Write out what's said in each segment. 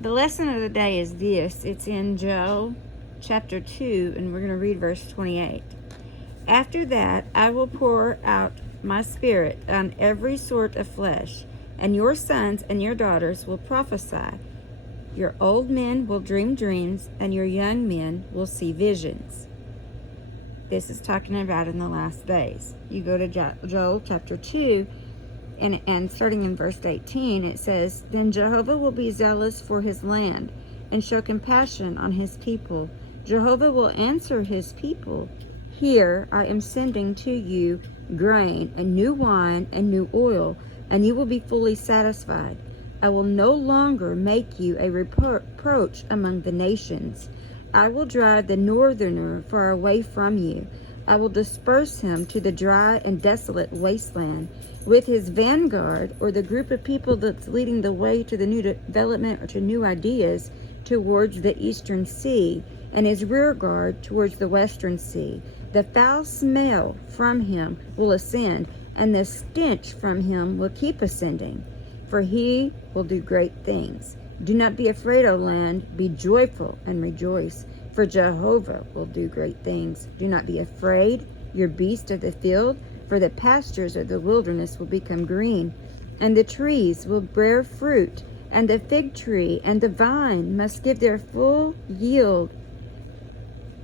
The lesson of the day is this. It's in Joel chapter 2, and we're going to read verse 28. After that, I will pour out my spirit on every sort of flesh, and your sons and your daughters will prophesy. Your old men will dream dreams, and your young men will see visions. This is talking about in the last days. You go to Joel chapter 2, and starting in verse 18, it says, Then Jehovah will be zealous for his land and show compassion on his people. Jehovah will answer his people. Here I am sending to you grain and new wine and new oil, and you will be fully satisfied. I will no longer make you a reproach among the nations. I will drive the northerner far away from you. I will disperse him to the dry and desolate wasteland. With his vanguard, or the group of people that's leading the way to the new development or to new ideas, towards the eastern sea, and his rear guard towards the western sea. The foul smell from him will ascend, and the stench from him will keep ascending, for he will do great things. Do not be afraid, O land. Be joyful and rejoice, for Jehovah will do great things. Do not be afraid, your beast of the field, for the pastures of the wilderness will become green, and the trees will bear fruit, and the fig tree and the vine must give their full yield.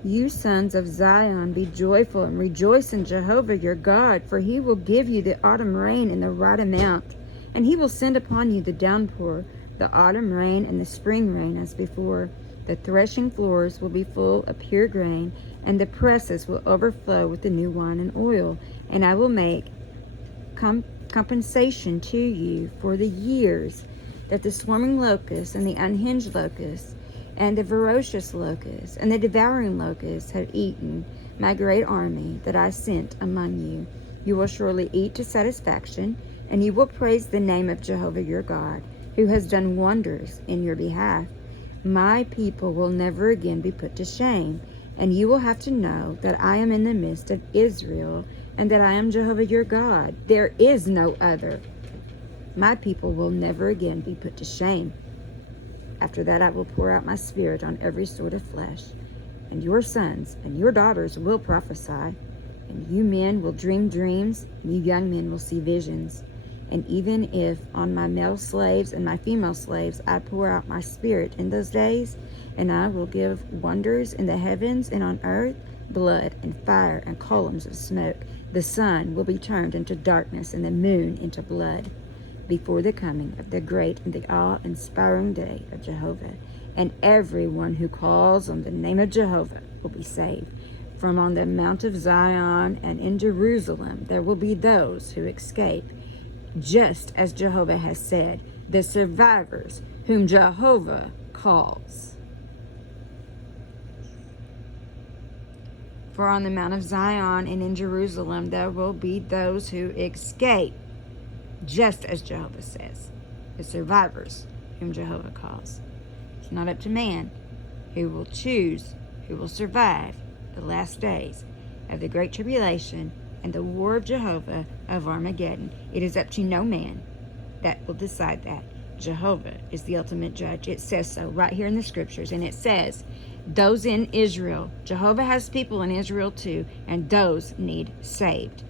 You sons of Zion, be joyful and rejoice in Jehovah your God, for he will give you the autumn rain in the right amount, and he will send upon you the downpour, the autumn rain and the spring rain as before. The threshing floors will be full of pure grain, and the presses will overflow with the new wine and oil. And I will make compensation to you for the years that the swarming locust and the unhinged locust and the ferocious locust and the devouring locust have eaten my great army that I sent among you. You will surely eat to satisfaction, and you will praise the name of Jehovah your God, who has done wonders in your behalf. My people will never again be put to shame, and you will have to know that I am in the midst of Israel, and that I am Jehovah your God. There is no other. My people will never again be put to shame. After that I will pour out my spirit on every sort of flesh, and your sons and your daughters will prophesy, and you men will dream dreams, and you young men will see visions. And even if on my male slaves and my female slaves I pour out my spirit in those days, and I will give wonders in the heavens and on earth, blood and fire and columns of smoke, the sun will be turned into darkness and the moon into blood, before the coming of the great and the awe-inspiring day of Jehovah. And everyone who calls on the name of Jehovah will be saved. From on the Mount of Zion and in Jerusalem there will be those who escape, just as Jehovah has said, the survivors whom Jehovah calls. For on the Mount of Zion and in Jerusalem there will be those who escape, just as Jehovah says, the survivors whom Jehovah calls. It's not up to man who will choose, who will survive the last days of the Great Tribulation and the war of Jehovah of Armageddon. It is up to no man that will decide that. Jehovah is the ultimate judge. It says so right here in the scriptures. And it says, those in Israel, Jehovah has people in Israel too, and those need saved.